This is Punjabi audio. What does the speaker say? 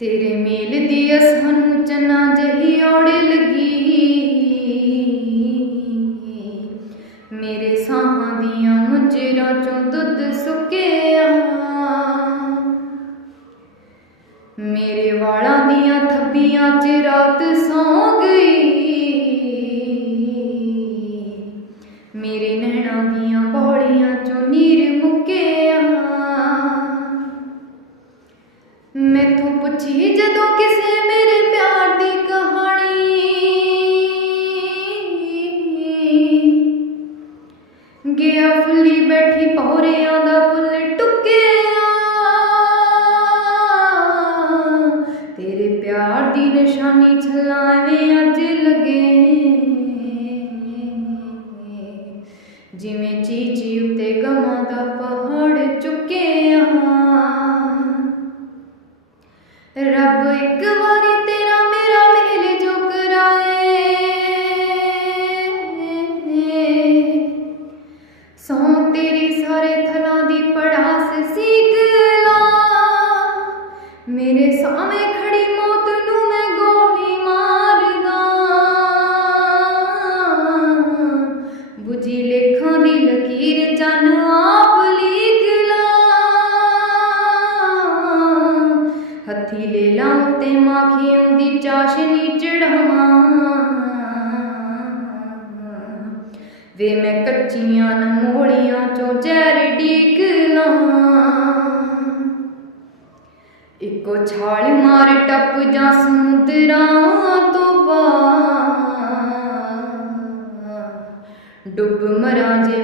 ਤੇਰੇ ਮੇਲ ਦੀ ਸਾਨੂੰ ਚਨਾ ਜਹੀ ਔੜੇ ਲੱਗੀ। ਮੇਰੇ ਸਾਹਾਂ ਦੀਆਂ ਮੁਜਰਾਂ ਚੋਂ ਦੁੱਧ ਸੁੱਕਿਆ। ਮੇਰੇ ਵਾਲਾਂ ਦੀਆਂ ਥੱਬੀਆਂ 'ਚ ਰਾਤ ਸੌਂ ਮੈਥੋਂ ਪੁੱਛੀ ਜਦੋਂ ਕਿਸੇ ਮੇਰੇ ਪਿਆਰ ਦੀ ਕਹਾਣੀ। ਗਿਆ ਫੁੱਲੀ ਬੈਠੀ ਪੌਰਿਆਂ ਦਾ ਫੁੱਲ ਟੁੱਕਿਆ। ਤੇਰੇ ਪਿਆਰ ਦੀ ਨਿਸ਼ਾਨੀ ਛਲਾਵੇਂ ਅੱਜ ਲੱਗੇ। ਜਿਵੇਂ ਚੀਚੀ ਉੱਤੇ ਗਮਾਂ ਦਾ ਪਹਾੜ ਚੁੱਕੇ। ਰੱਬ ਇੱਕ ਵਾਰੀ ਤੇਰਾ ਮੇਰਾ ਮੇਲ ਜੋ ਕਰਾਏ। ਸੌ ਤੇਰੀ ਸਾਰੇ ਥਲਾਂ ਦੀ ਪੜਾਸ ਸੀਖ ਉੱਤੇ ਦੀ ਚਾਸ਼ਨੀ ਚੜਾਵਾਂ ਵੇ ਮੈਂ ਕੱਚੀਆਂ ਨਮੋਲੀਆਂ ਚੋਂ ਜ਼ਹਿਰ ਡੀਕ ਲਾਂ ਇੱਕੋ ਛਾਲ ਮਾਰ ਟੱਪ ਜਾਂ ਸਮੁੰਦਰਾਂ ਤੋਂ ਪਾਰ ਡੁੱਬ ਮਰਾਂ ਜੇ